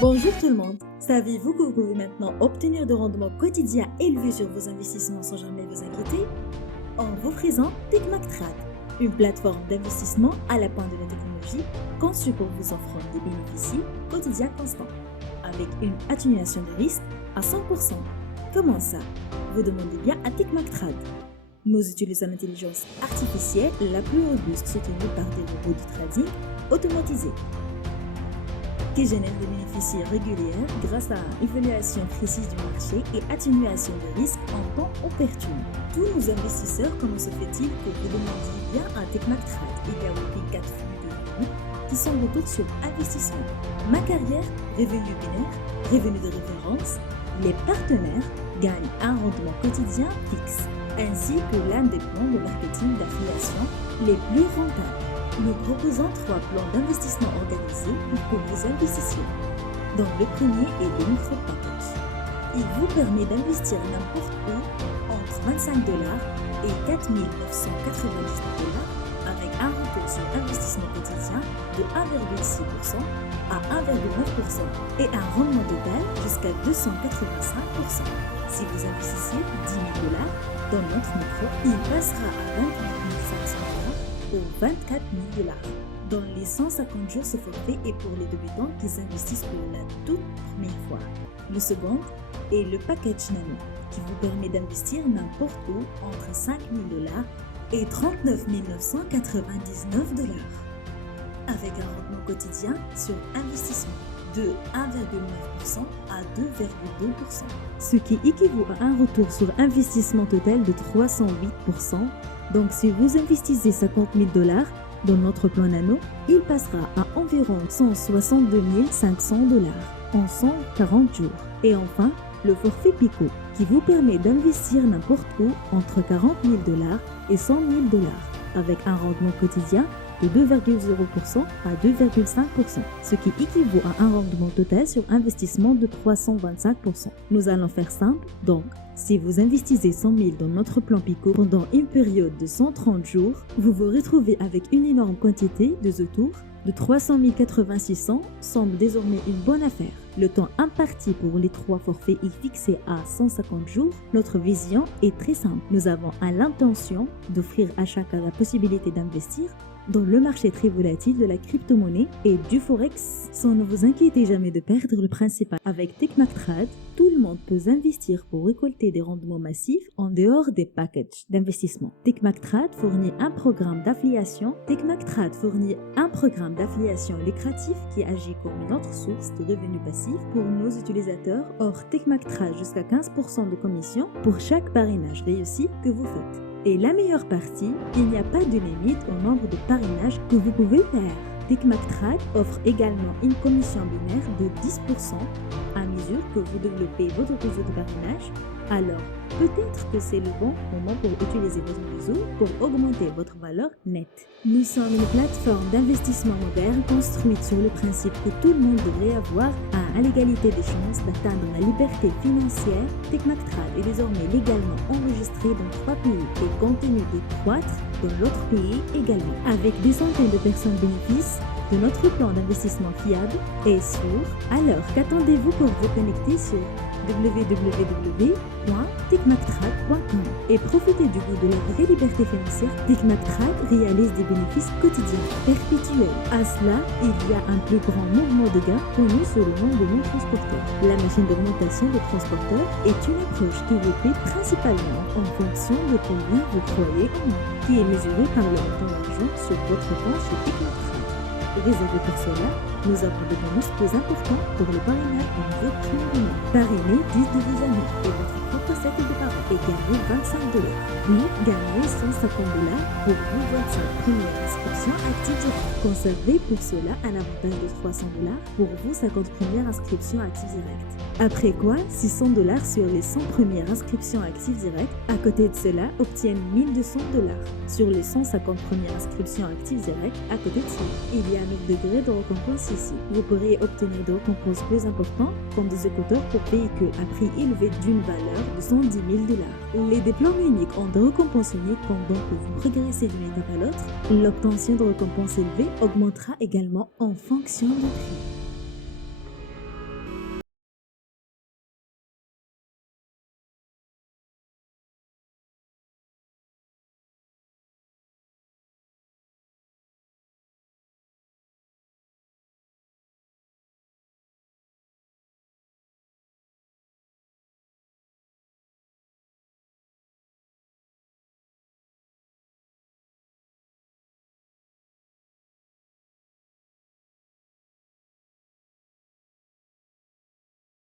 Bonjour tout le monde. Savez-vous que vous pouvez maintenant obtenir des rendements quotidiens élevés sur vos investissements sans jamais vous inquiéter? On vous présente TechMacTrade, une plateforme d'investissement à la pointe de la technologie conçue pour vous offrir des bénéfices quotidiens constants, avec une atténuation de risque à 100%. Comment ça? Vous demandez bien à TechMacTrade. Nous utilisons l'intelligence artificielle la plus robuste soutenue par des robots de trading automatisés, qui génère des bénéfices réguliers grâce à évaluation précise du marché et atténuation de risque en temps opportun. Tous nos investisseurs, comment se fait-il que vous demandiez bien à TechMacTrade? Il y a aussi 4 flux de revenus qui sont retour sur investissement. Ma carrière, revenu binaire, revenu de référence, les partenaires gagnent un rendement quotidien fixe, ainsi que l'un des plans de marketing d'affiliation les plus rentables. Nous proposons 3 plans d'investissement organisés pour que vous investissiez. Dans le premier est le micro-package. Il vous permet d'investir n'importe où entre $25 et $4 999 avec un retour sur investissement quotidien de 1,6% à 1,9% et un rendement total jusqu'à 285%. Si vous investissez $10 000 dans notre micro, il passera à 28 500 $ ou 24 000 $. Dans les 150 jours, ce forfait est pour les débutants qui investissent pour la toute première fois. Le second est le package nano, qui vous permet d'investir n'importe où entre $5 000 et 39 999 $, avec un rendement quotidien sur investissement de 1,9% à 2,2%, ce qui équivaut à un retour sur investissement total de 308%. Donc si vous investissez $50 000 dans notre plan nano, il passera à environ 162 500 $ en 140 jours. Et enfin, le forfait Pico, qui vous permet d'investir n'importe où entre $40 000 et 100 000 $, avec un rendement quotidien de 2,0% à 2,5%, ce qui équivaut à un rendement total sur investissement de 325%. Nous allons faire simple, donc si vous investissez 100 000 dans notre plan Pico pendant une période de 130 jours, vous vous retrouvez avec une énorme quantité de retours de 300 86 ans semble désormais une bonne affaire. Le temps imparti pour les 3 forfaits est fixé à 150 jours. Notre vision est très simple. Nous avons l'intention d'offrir à chacun la possibilité d'investir dans le marché très volatile de la crypto-monnaie et du forex sans ne vous inquiéter jamais de perdre le principal. Avec TechMacTrade, tout le monde peut investir pour récolter des rendements massifs en dehors des packages d'investissement. TechMacTrade fournit un programme d'affiliation. TechMacTrade fournit un programme d'affiliation lucratif qui agit comme une autre source de revenus passifs pour nos utilisateurs. Or, TechMacTrade jusqu'à 15% de commission pour chaque parrainage réussi que vous faites. Et la meilleure partie, il n'y a pas de limite au nombre de parrainages que vous pouvez faire. TechMacTrade offre également une commission binaire de 10% à mesure que vous développez votre réseau de parrainage. Alors, peut-être que c'est le bon moment pour utiliser votre réseau pour augmenter votre valeur nette. Nous sommes une plateforme d'investissement moderne construite sur le principe que tout le monde devrait avoir à l'égalité des chances d'atteindre la liberté financière. TechMacTrade est désormais légalement enregistré dans 3 pays et continue de croître dans l'autre pays également, avec des centaines de personnes bénéficient de notre plan d'investissement fiable et sûr. Alors, qu'attendez-vous pour vous connecter sur www.techmactrade.com et profitez du goût de la vraie liberté financière? TechMacTrade réalise des bénéfices quotidiens perpétuels. À cela, il y a un plus grand mouvement de gains connu sous le nom de non-transporteur. La machine d'augmentation de transporteur est une approche qui vous paie principalement en fonction de combien vous croyez en nous, qui est mesurée par le montant d'argent sur votre compte chez TechMacTrade. Réservé pour cela, nous avons des bonus plus importants pour le parrainage en niveau criminel. Parrainez 10 de vos amis et votre propre cercle de parents et gagnez $25. Oui, gagnez $150 pour vos 25 premières inscriptions actives directes. Conservez pour cela un avantage de $300 pour vos 50 premières inscriptions actives directes. Après quoi, $600 sur les 100 premières inscriptions actives directes. À côté de cela, obtiennent $1 200 sur les 150 premières inscriptions actives directes. À côté de cela, il y a un autre degré de récompense ici. Vous pourriez obtenir des récompenses plus importantes comme des écouteurs pour véhicules à prix élevé d'une valeur de $110 000. Les diplômes uniques ont des récompenses uniques pendant que vous progressez d'une étape à l'autre. L'obtention de récompenses élevées augmentera également en fonction du prix.